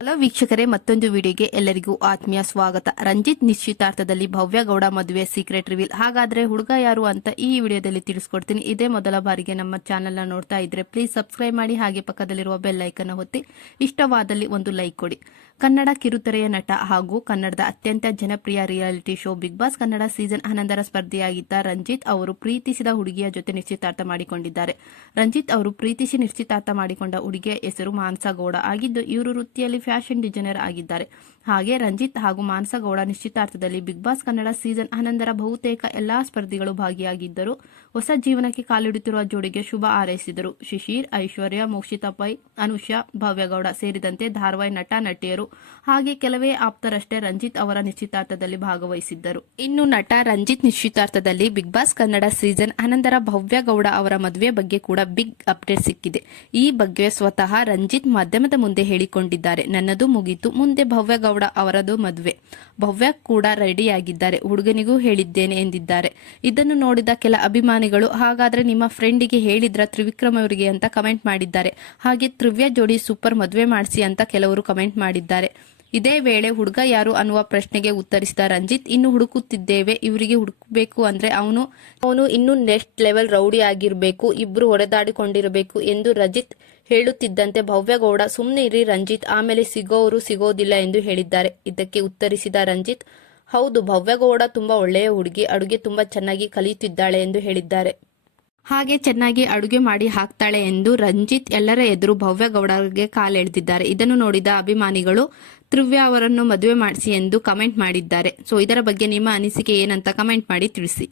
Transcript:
Hello ವೀಕ್ಷಕರೇ, ಮತ್ತೊಂದು ವಿಡಿಯೋಗೆ ಎಲ್ಲರಿಗೂ ಆತ್ಮೀಯ ಸ್ವಾಗತ. ರಂಜಿತ್ ನಿಶ್ಚಿತಾರ್ಥದಲ್ಲಿ ಭವ್ಯ ಗೌಡ ಮದುವೆ ಸೀಕ್ರೆಟ್ ರಿವೀಲ್. ಹಾಗಾದ್ರೆ ಹುಡುಗ ಯಾರು ಅಂತ ಈ ವಿಡಿಯೋದಲ್ಲಿ ತಿಳಿಸ್ಕೊಡ್ತೀನಿ. ಇದೇ ಮೊದಲ ಬಾರಿಗೆ ನಮ್ಮ ಚಾನೆಲ್ ನ ನೋಡ್ತಾ ಇದ್ರೆ ಪ್ಲೀಸ್ ಸಬ್ಸ್ಕ್ರೈಬ್ ಮಾಡಿ, ಹಾಗೆ ಪಕ್ಕದಲ್ಲಿರುವ ಬೆಲ್ ಐಕನ್ ಒತ್ತಿ ಇಷ್ಟವಾದಲ್ಲಿ ಒಂದು ಲೈಕ್ ಕೊಡಿ. ಕನ್ನಡ ಕಿರುತೆರೆಯ ನಟ ಹಾಗೂ ಕನ್ನಡದ ಅತ್ಯಂತ ಜನಪ್ರಿಯ reality show Bigg Boss Kannada season 11ರ ಸ್ಪರ್ಧಿಯಾಗಿದ್ದ ರಂಜಿತ್ ಅವರು ಪ್ರೀತಿಸಿದ ಹುಡುಗಿಯ ಜೊತೆ ನಿಶ್ಚಿತಾರ್ಥ ಮಾಡಿಕೊಂಡಿದ್ದಾರೆ. ರಂಜಿತ್ ಅವರು ಪ್ರೀತಿಸಿ ನಿಶ್ಚಿತಾರ್ಥ ಮಾಡಿಕೊಂಡ ಹುಡುಗಿಯ ಹೆಸರು ಮಾನಸ ಗೌಡ ಆಗಿದ್ದು, ಇವರು ವೃತ್ತಿಯಲ್ಲಿ ಫ್ಯಾಷನ್ ಡಿಸೈನರ್ ಆಗಿದ್ದಾರೆ. ಹಾಗೆ ರಂಜಿತ್ ಹಾಗೂ ಮಾನಸ ಗೌಡ ನಿಶ್ಚಿತಾರ್ಥದಲ್ಲಿ ಬಿಗ್ ಬಾಸ್ ಕನ್ನಡ ಸೀಸನ್ 11ರ ಬಹುತೇಕ ಎಲ್ಲಾ ಸ್ಪರ್ಧಿಗಳು ಭಾಗಿಯಾಗಿದ್ದರು. ಹೊಸ ಜೀವನಕ್ಕೆ ಕಾಲಿಡುತ್ತಿರುವ ಜೋಡಿಗೆ ಶುಭ ಹಾರೈಸಿದರು. ಶಿಶಿರ್, ಐಶ್ವರ್ಯ, ಮೋಕ್ಷಿತಾ ಪೈ, ಅನುಷಾ, ಭವ್ಯಗೌಡ ಸೇರಿದಂತೆ ಧಾರಾವಾಹಿ ನಟ ನಟಿಯರು ಹಾಗೆ ಕೆಲವೇ ಆಪ್ತರಷ್ಟೇ ರಂಜಿತ್ ಅವರ ನಿಶ್ಚಿತಾರ್ಥದಲ್ಲಿ ಭಾಗವಹಿಸಿದ್ದರು. ಇನ್ನು ನಟ ರಂಜಿತ್ ನಿಶ್ಚಿತಾರ್ಥದಲ್ಲಿ ಬಿಗ್ ಬಾಸ್ ಕನ್ನಡ ಸೀಸನ್ 11ರ ಭವ್ಯಗೌಡ ಅವರ ಮದುವೆ ಬಗ್ಗೆ ಕೂಡ ಬಿಗ್ ಅಪ್ಡೇಟ್ ಸಿಕ್ಕಿದೆ. ಈ ಬಗ್ಗೆ ಸ್ವತಃ ರಂಜಿತ್ ಮಾಧ್ಯಮದ ಮುಂದೆ ಹೇಳಿಕೊಂಡಿದ್ದಾರೆ. ನನ್ನದು ಮುಗಿತು, ಮುಂದೆ ಭವ್ಯಗೌಡ ಅವರದು ಮದುವೆ. ಭವ್ಯ ಕೂಡ ರೆಡಿಯಾಗಿದ್ದಾರೆ, ಹುಡುಗನಿಗೂ ಹೇಳಿದ್ದೇನೆ ಎಂದಿದ್ದಾರೆ. ಇದನ್ನು ನೋಡಿದ ಕೆಲ ಅಭಿಮಾನಿಗಳು, ಹಾಗಾದ್ರೆ ನಿಮ್ಮ ಫ್ರೆಂಡಿಗೆ ಹೇಳಿದ್ರ ತ್ರಿವಿಕ್ರಮ್ ಅವರಿಗೆ ಅಂತ ಕಮೆಂಟ್ ಮಾಡಿದ್ದಾರೆ. ಹಾಗೆ ತ್ರಿವ್ಯ ಜೋಡಿ ಸೂಪರ್ ಮದುವೆ ಮಾಡಿಸಿ ಅಂತ ಕೆಲವರು ಕಮೆಂಟ್ ಮಾಡಿದ್ದಾರೆ. ಇದೇ ವೇಳೆ ಹುಡುಗ ಯಾರು ಅನ್ನುವ ಪ್ರಶ್ನೆಗೆ ಉತ್ತರಿಸಿದ ರಂಜಿತ್, ಇನ್ನು ಹುಡುಕುತ್ತಿದ್ದೇವೆ, ಇವರಿಗೆ ಹುಡುಕಬೇಕು ಅಂದ್ರೆ ಅವನು ಇನ್ನು ನೆಕ್ಸ್ಟ್ ಲೆವೆಲ್ ರೌಡಿ ಆಗಿರ್ಬೇಕು, ಇಬ್ರು ಹೊಡೆದಾಡಿಕೊಂಡಿರಬೇಕು ಎಂದು ರಂಜಿತ್ ಹೇಳುತ್ತಿದ್ದಂತೆ ಭವ್ಯಗೌಡ, ಸುಮ್ನೆ ಇರಿ ರಂಜಿತ್, ಆಮೇಲೆ ಸಿಗೋರು ಸಿಗೋದಿಲ್ಲ ಎಂದು ಹೇಳಿದ್ದಾರೆ. ಇದಕ್ಕೆ ಉತ್ತರಿಸಿದ ರಂಜಿತ್, ಹೌದು, ಭವ್ಯಗೌಡ ತುಂಬಾ ಒಳ್ಳೆಯ ಹುಡುಗಿ, ಅಡುಗೆ ತುಂಬಾ ಚೆನ್ನಾಗಿ ಕಲಿಯುತ್ತಿದ್ದಾಳೆ ಎಂದು ಹೇಳಿದ್ದಾರೆ. ಹಾಗೆ ಚೆನ್ನಾಗಿ ಅಡುಗೆ ಮಾಡಿ ಹಾಕ್ತಾಳೆ ಎಂದು ರಂಜಿತ್ ಎಲ್ಲರ ಎದುರು ಭವ್ಯಗೌಡರಿಗೆ ಕಾಲೆಳೆದಿದ್ದಾರೆ. ಇದನ್ನು ನೋಡಿದ ಅಭಿಮಾನಿಗಳು ತ್ರಿವ್ಯ ಅವರನ್ನು ಮದುವೆ ಮಾಡಿಸಿ ಎಂದು ಕಮೆಂಟ್ ಮಾಡಿದ್ದಾರೆ. ಸೊ ಇದರ ಬಗ್ಗೆ ನಿಮ್ಮ ಅನಿಸಿಕೆ ಏನಂತ ಕಮೆಂಟ್ ಮಾಡಿ ತಿಳಿಸಿ.